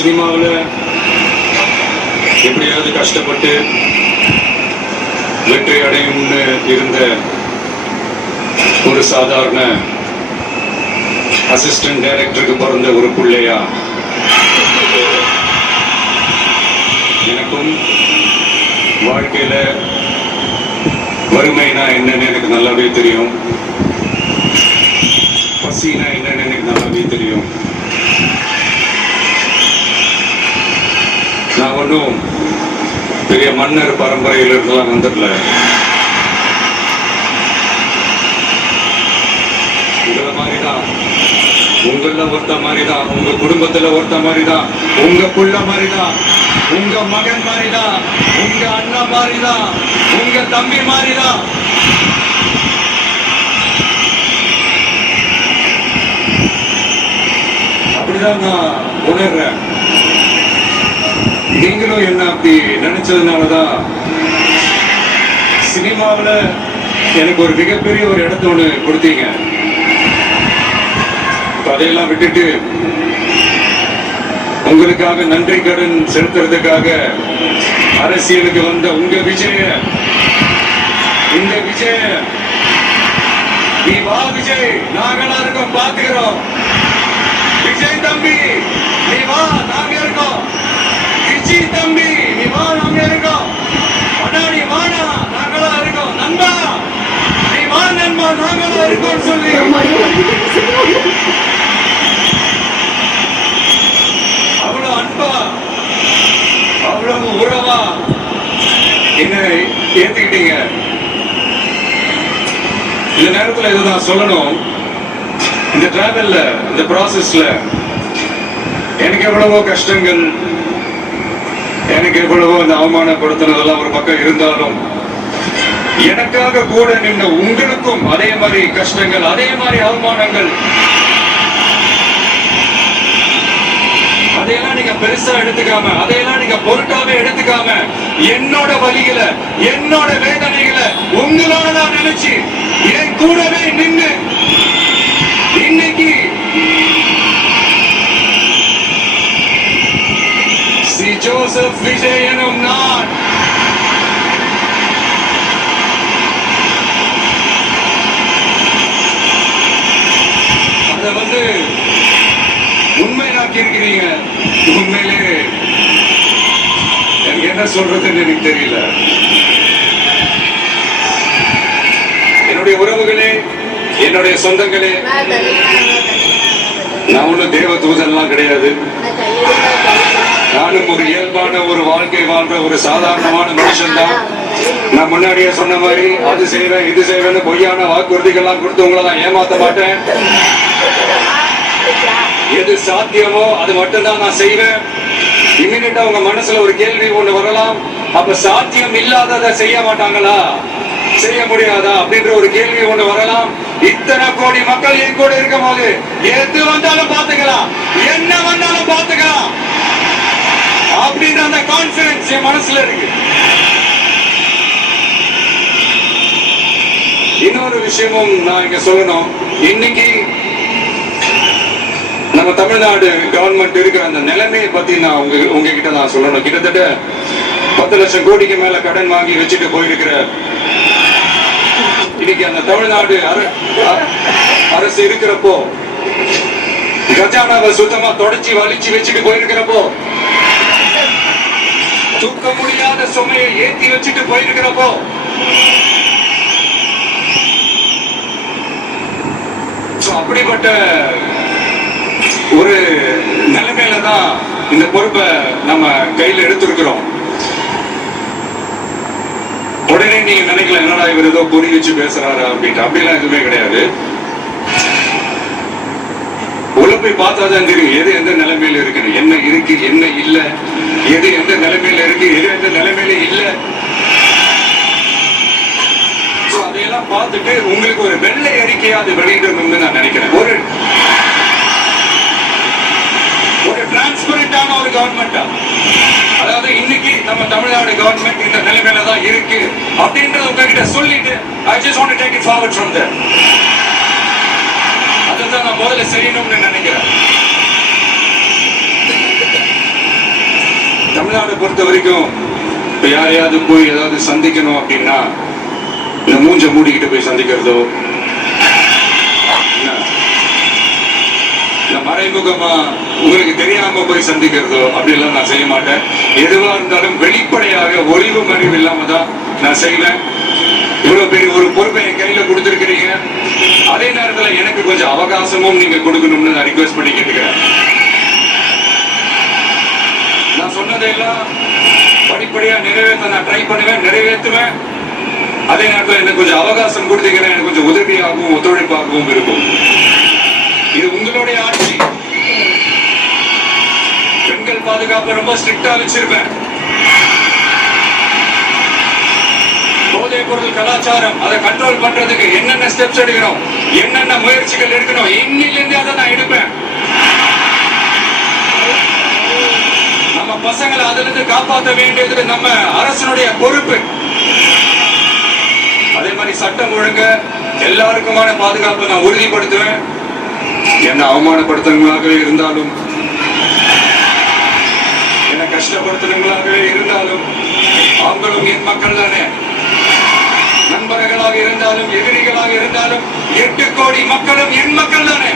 சினிமாவில் எப்படியாவது கஷ்டப்பட்டு வெற்றி அடையும்னு இருந்த ஒரு சாதாரண அசிஸ்டன்ட் டைரக்டருக்கு பிறந்த ஒரு பிள்ளையா எனக்கும் வாழ்க்கையில வறுமைனா என்னன்னு எனக்கு நல்லாவே தெரியும், பசினா என்னன்னு எனக்கு நல்லாவே தெரியும். நான் ஒன்றும் பெரிய மன்னர் பரம்பரையில இருந்தெல்லாம் வந்துடல. உங்களை மாதிரிதான், உங்கள ஒருத்த மாதிரிதான், உங்க குடும்பத்துல ஒருத்த மாதிரிதான், உங்க புள்ள மாதிரிதான், உங்க மகன் மாதிரிதான், உங்க அண்ணா மாதிரிதான், உங்க தம்பி மாதிரிதான். அப்படிதான் நான் உணர்றேன். நீங்களும் என்ன அப்படி நினைச்சதுனாலதான் சினிமாவில் எனக்கு ஒரு மிகப்பெரிய ஒரு இடத்த ஒண்ணு கொடுத்தீங்க. அதையெல்லாம் விட்டுட்டு உங்களுக்காக நன்றி கடன் செலுத்துறதுக்காக அரசியலுக்கு வந்த உங்க விஜய, இந்த விஜய, நீ வா விஜய், நாங்களா இருக்கோம், பாத்துக்கிறோம். விஜய் தம்பி நீ வா, நாங்க இருக்கோம். விஜய் தம்பி நீ வா, நாங்க இருக்கோம். அண்ணாடி வாடா, நாங்களா இருக்கோம். நண்பா நீ வா நண்பா, நாங்களா இருக்கோம் சொல்லி அவ்வளவு அன்பா, அவ்வளவு உறவா என்ன ஏத்துக்கிட்டீங்க. இந்த நேரத்தில் இதுதான் சொல்லணும். இந்த டிராவல்ல, இந்த ப்ராசஸ்ல எனக்கு எவ்வளவோ கஷ்டங்கள், எனக்கு எவ்வளவோ இந்த அவமானப்படுத்தினதெல்லாம் ஒரு பக்கம் இருந்தாலும் எனக்காக கூட நின்ற உங்களுக்கும் அதே மாதிரி கஷ்டங்கள், அதே மாதிரி அவமானங்கள், அதையெல்லாம் நீங்க பெருசா எடுத்துக்காம, அதையெல்லாம் நீங்க பொருட்டாவே எடுத்துக்காம, என்னோட வலிகளை, என்னோட வேதனைகளை உங்களோட நான் நினைச்சு என் கூடவே நின்று இன்னைக்கு சி ஜோசப் விஜய் எனும் நான் அதை உண்மையாக்கி இருக்கிறீங்க. உண்மையிலே எனக்கு என்ன சொல்றதுன்னு எனக்கு தெரியல. என்னுடைய உறவுகளே, என்னுடைய சொந்தங்களே, நான் ஒன்னும் தேவ தூதன்லாம் கிடையாது. நானும் ஒரு இயல்பான ஒரு வாழ்க்கை வாழ்ற ஒரு சாதாரணமான மனுஷன் தான். நான் முன்னாடியே சொன்ன மாதிரி அது செய்வேன், இது செய்வேன்னு பொய்யான வாக்குறுதிகள்லாம் கொடுத்து உங்களை நான் ஏமாத்த மாட்டேன். எது சாத்தியமோ அது மட்டும்தான் நான் செய்வேன். இம்மிடியா உங்க மனசுல ஒரு கேள்வி ஒண்ணு வரலாம், அப்ப சாத்தியம் இல்லாததை செய்ய மாட்டாங்களா, செய்ய முடியாதா அப்படின்ற ஒரு கேள்வி ஒண்ணு வரலாம். இத்தனை கோடி மக்கள் என் கூட இருக்கும் போது எது வந்தாலும் பாத்துக்கலாம், என்ன வந்தாலும் பாத்துக்கலாம் அப்படின்ற அந்த கான்பிடன்ஸ் என் மனசுல இருக்கு. இன்னொரு விஷயமும் நான் இங்க சொல்லணும். இன்னைக்கு நம்ம தமிழ்நாடு கவர்மெண்ட் இருக்கிற அந்த நிலைமையை பத்தி நான் உங்ககிட்ட நான் சொல்லணும். கிட்டத்தட்ட 10 லட்சம் கோடிக்கு மேல கடன் வாங்கி வச்சுட்டு போயிருக்கிற இன்னைக்கு அந்த தமிழ்நாடு அரசு இருக்கிறப்போ, கஜானாவை சுத்தமா தொடச்சி வலிச்சு வச்சுட்டு போயிருக்கிறப்போ, தூக்க முடியாத சுமையை ஏற்றி வச்சுட்டு போயிருக்கிறப்போ, அப்படிப்பட்ட ஒரு நிலைமையில தான் இந்த பொறுப்பை நம்ம கையில் எடுத்திருக்கிறோம். உடனே நீங்க நினைக்கல, என்னடா இவர் ஏதோ பொறி வச்சு பேசுறாரு அப்படின்ட்டு. அப்படிலாம் எதுவுமே கிடையாது. உள்ள போய் பார்த்தாதான் தெரியும் எது எந்த நிலைமையில இருக்கு, என்ன இருக்கு, என்ன இல்ல, எது எந்த நிலைமையில இருக்கு, எது எந்த நிலைமையில இல்ல. அதையெல்லாம் பார்த்துட்டு உங்களுக்கு ஒரு வெள்ளை அறிக்கையா அது வெளியிடணும்னு நான் நினைக்கிறேன். ஒரு டிரான்ஸ்பரண்டான ஒரு கவர்மெண்டா, அதாவது இன்னைக்கு நம்ம தமிழ்நாடு கவர்மெண்ட் இந்த நிலைமையில தான் இருக்கு அப்படின்றத உங்ககிட்ட சொல்லிட்டு I just want to take it forward from there. அதுதான் நான் முதல்ல செய்யணும்னு நினைக்கிறேன். தமிழ்நாடு பொறுத்த வரைக்கும் இப்ப யாரையாவது போய் ஏதாவது சந்திக்கணும் அப்படின்னா இந்த மூஞ்ச மூடிக்கிட்டு போய் சந்திக்கிறதோ, இந்த மறைமுகமா உங்களுக்கு தெரியாம போய் சந்திக்கிறதோ அப்படிலாம் நான் செய்ய மாட்டேன். எதுவா இருந்தாலும் வெளிப்படையாக ஒளிவு மறைவு இல்லாம தான் நான் செய்வேன். இவ்வளவு பெரிய ஒரு பொறுப்பை என் கையில கொடுத்திருக்கிறீங்க. அதே நேரத்துல எனக்கு கொஞ்சம் அவகாசமும் நீங்க கொடுக்கணும்னு நான் ரிக்வெஸ்ட் பண்ணி கேட்டுக்கிறேன். நான் சொன்னதெல்லாம் படிப்படியா நிறைவேற்ற நான் ட்ரை பண்ணுவேன், நிறைவேற்றுவேன். அதே நேரத்தில் எனக்கு கொஞ்சம் அவகாசம் கொடுத்தீங்கன்னா எனக்கு கொஞ்சம் உதவியாகவும் ஒத்துழைப்பாகவும் இருக்கும். இது உங்களுடைய ஆட்சி. பெண்கள் பாதுகாப்பு ரொம்ப ஸ்ட்ரிக்டா வச்சிருப்பேன். போதைப் பொருள் கலாச்சாரம் அதை கண்ட்ரோல் பண்றதுக்கு என்னென்ன ஸ்டெப்ஸ் எடுக்கணும், என்னென்ன முயற்சிகள் எடுக்கணும், இன்னிலிருந்து அதை நான் எடுப்பேன். நம்ம பசங்களை அதுல இருந்து காப்பாற்ற வேண்டியது நம்ம அரசனுடைய பொறுப்பு. அதே மாதிரி சட்டம் ஒழுங்கு எல்லாருக்குமான பாதுகாப்பை நான் உறுதிப்படுத்துவேன். என்ன அவமானப்படுத்துறவங்களாகவே இருந்தாலும், என்ன கஷ்டப்படுத்துறவங்களாகவே இருந்தாலும், அவங்களும் என் மக்கள் தானே. நண்பர்களாக இருந்தாலும் எதிரிகளாக இருந்தாலும் 8 கோடி மக்களும் என் மக்கள் தானே.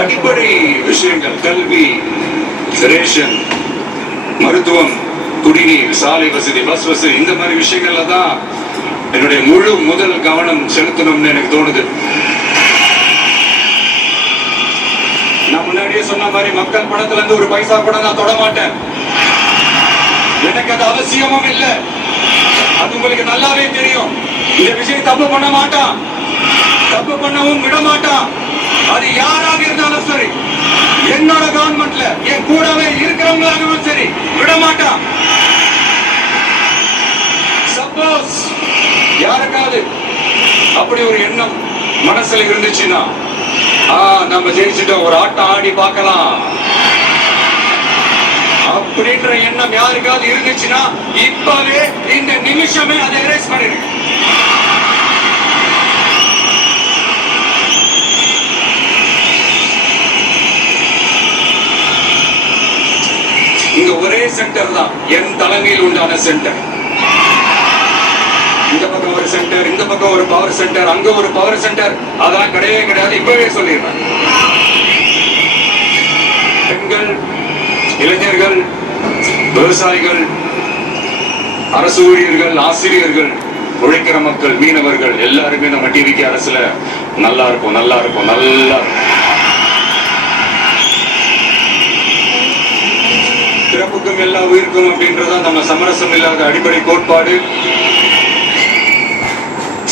அடிப்படை விஷயங்கள், கல்வி, ரேஷன், மருத்துவம், குடிநீர், சாலை வசதி, பஸ் வசதி, இந்த மாதிரி விஷயங்கள்ல தான் என்னுடைய முழு முதல் கவனம் செலுத்தணும்னு எனக்கு தோணுது. நான் முன்னாடியே சொன்ன மாதிரி மக்கள் பணத்துல இருந்து ஒரு பைசா கூட நான் தொட மாட்டேன். எனக்கு அது அவசியமும் இல்லை. அது உங்களுக்கு நல்லாவே தெரியும். இந்த விஷயம் தப்பு பண்ண மாட்டான், தப்பு பண்ணவும் விட மாட்டான். அது யாராக இருந்தாலும் சரி, என்னோட கவர்மெண்ட்ல என் கூடவே இருக்கிறவங்களாகவும் சரி விட மாட்டான். சப்போஸ் யாருக்காவது அப்படி ஒரு எண்ணம் மனசுல இருந்துச்சுன்னா, நம்ம ஜெயிச்சுட்டோம், ஒரு ஆட்டம் ஆடி பார்க்கலாம் அப்படின்ற எண்ணம் யாருக்காவது இருந்துச்சுன்னா இப்பவே இந்த நிமிஷமே அதை எரேஸ் பண்ணிடுங்க. இங்க ஒரே சென்டர் தான், என் தலைமையில் உண்டான சென்டர். இந்த பக்கம் ஒரு சென்டர், இந்த பக்கம் ஒரு பவர் சென்டர், அங்க ஒரு பவர் சென்டர், அதெல்லாம் கிடையவே கிடையாது. இப்பவே சொல்லிடுறேன். பெண்கள், இளைஞர்கள், விவசாயிகள், அரசு ஊழியர்கள், ஆசிரியர்கள், உழைக்கிற மக்கள், மீனவர்கள் எல்லாருமே நம்ம டிவிக்கு அரசுல நல்லா இருக்கும், நல்லா இருக்கும், நல்லா இருக்கும். பிறப்புக்கும் எல்லா உயிருக்கும் அப்படின்றதான் நம்ம சமரசம் இல்லாத அடிப்படை கோட்பாடு.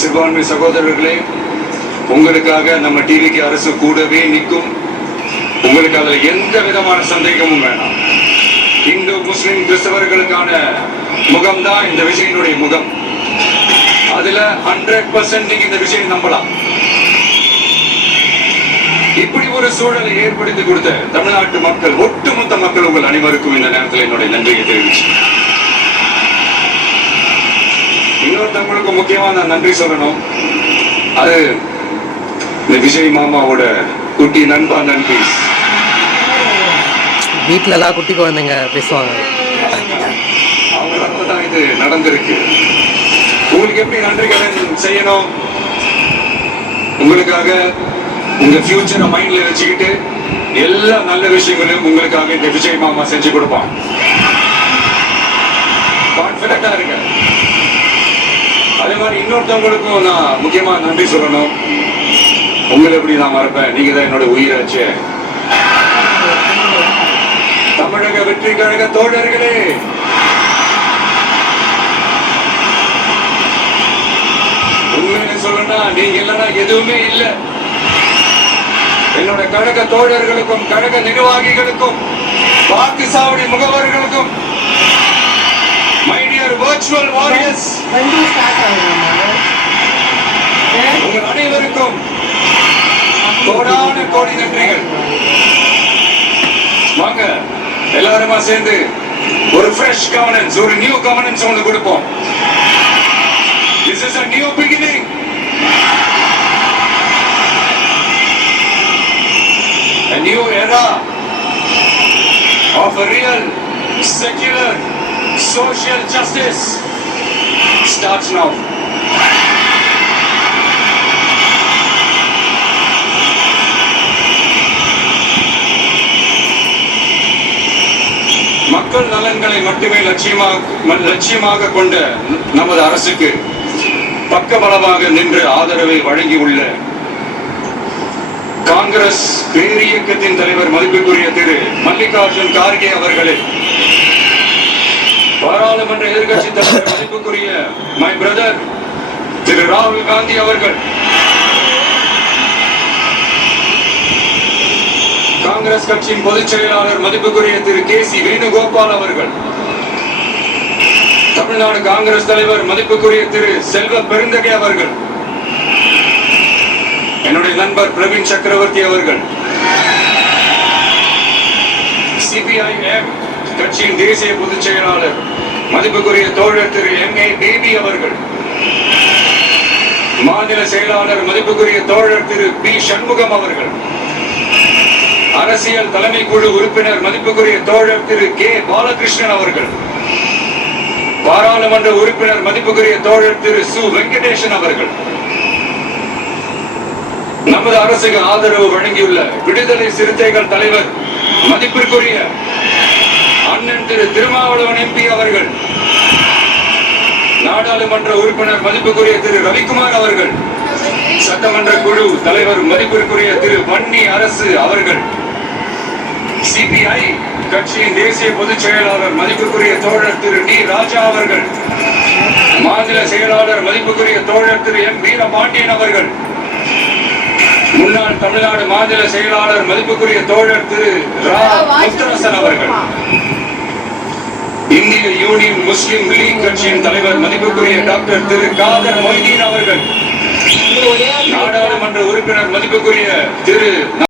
சிறுபான்மை சகோதரர்களே, உங்களுக்காக நம்ம டிவிக்கு அரசு கூடவே நிற்கும். உங்களுக்கு அதுல எந்த விதமான சந்தேகமும் வேணாம். இந்து முஸ்லிம் கிறிஸ்தவர்களுக்கான முகம் தான் இந்த விஷயனுடைய முகம். அதுல 100% நீங்க இந்த விஷயம் நம்பலாம். இப்படி ஒரு சூழலை ஏற்படுத்தி கொடுத்த தமிழ்நாட்டு மக்கள், ஒட்டுமொத்த மக்கள், உங்கள் அனைவருக்கும் இந்த நேரத்தில் என்னுடைய நன்றியை தெரிவிச்சு, இன்னொருத்தவங்களுக்கு முக்கியமா நான் நன்றி சொல்லணும். அது இந்த விஜய் மாமாவோட குட்டி நண்பா நன்றி. வீட்டுல எல்லாம் குட்டி குழந்தைங்க பேசுவாங்க, அவங்களால தான் இது நடந்திருக்கு. உங்களுக்கு எப்படி நன்றி கடன் செய்யணும்? உங்களுக்காக உங்க ஃபியூச்சரை மைண்ட்ல வச்சுக்கிட்டு எல்லா நல்ல விஷயங்களையும் உங்களுக்காக இந்த விஜய் மாமா செஞ்சு கொடுப்பான். கான்பிடண்டா இருங்க. அதே மாதிரி இன்னொருத்தவங்களுக்கும் நான் முக்கியமா நன்றி சொல்லணும். உங்களை எப்படி நான் மறப்பேன்? நீங்க தான் என்னோட உயிராச்சு. தமிழக வெற்றி கழக தோழர்களே, உண்மையில சொல்லணும்னா நீங்க இல்லைன்னா எதுவுமே இல்லை. என்னோட கழக தோழர்களுக்கும், கழக நிர்வாகிகளுக்கும், வாக்கு சாவடி முகவர்களுக்கும், மை டியர் வர்ச்சுவல் வாரியர்ஸ், உங்கள் அனைவருக்கும் கோடான கோடி நன்றிகள். வாங்க எல்லாருமா சேர்ந்து ஒரு ஃப்ரெஷ் கவர்னன்ஸ், ஒரு நியூ கவர்னன்ஸ் ஒன்று கொடுப்போம். This is a new beginning. of a real, secular, social justice starts now. மக்கள் நலன்களை மட்டுமே லட்சியமாக கொண்ட நமது அரசுக்கு பக்கபலமாக நின்று ஆதரவை வழங்கியுள்ள காங்கிரஸ் பேரியக்கத்தின் தலைவர் மதிப்புக்குரிய திரு மல்லிகார்ஜுன் கார்கே அவர்களே, பாராளுமன்ற எதிர்கட்சி தலைவர் மதிப்புக்குரிய மை பிரதர் திரு ராகுல் காந்தி அவர்கள், காங்கிரஸ் கட்சியின் பொதுச் செயலாளர் மதிப்புக்குரிய திரு கே.சி. வேணுகோபால் அவர்கள், தமிழ்நாடு காங்கிரஸ் தலைவர் மதிப்புக்குரிய திரு செல்வ பெருந்தகை அவர்கள், என்னுடைய நண்பர் பிரவீன் சக்கரவர்த்தி அவர்கள், சிபிஐஎம் கட்சியின் தேசிய பொதுச் செயலாளர் மதிப்புக்குரிய தோழர் திரு M.A. பேபி அவர்கள், மாநில செயலாளர் மதிப்புக்குரிய தோழர் திரு பி. சண்முகம் அவர்கள், அரசியல் தலைமை குழு உறுப்பினர் மதிப்புக்குரிய தோழர் திரு கே. பாலகிருஷ்ணன் அவர்கள், பாராளுமன்ற உறுப்பினர் மதிப்புக்குரிய தோழர் திரு சு. வெங்கடேசன் அவர்கள், நமது அரசுக்கு ஆதரவு வழங்கியுள்ள விடுதலை சிறுத்தைகள் தலைவர் மதிப்பிற்குரிய அண்ணன் திரு திருமாவளவன் MP அவர்கள், நாடாளுமன்ற உறுப்பினர் மதிப்புக்குரிய திரு ரவிக்குமார் அவர்கள், சட்டமன்ற குழு தலைவர் மதிப்பிற்குரிய திரு வன்னி அரசு அவர்கள், சிபிஐ கட்சியின் தேசிய பொதுச் செயலாளர் மதிப்புக்குரிய தோழர் திரு டி. ராஜா அவர்கள், மாநில செயலாளர் மதிப்புக்குரிய தோழர் திரு M. வீரபாண்டியன் அவர்கள், முன்னாள் தமிழ்நாடு மாநில செயலாளர் மதிப்புக்குரிய தோழர் திரு ரா. முத்தரசன் அவர்கள், இந்திய யூனியன் முஸ்லிம் லீக் கட்சியின் தலைவர் மதிப்புக்குரிய டாக்டர் திரு காதர் மொய்தீன் அவர்கள், நாடாளுமன்ற உறுப்பினர் மதிப்புக்குரிய திரு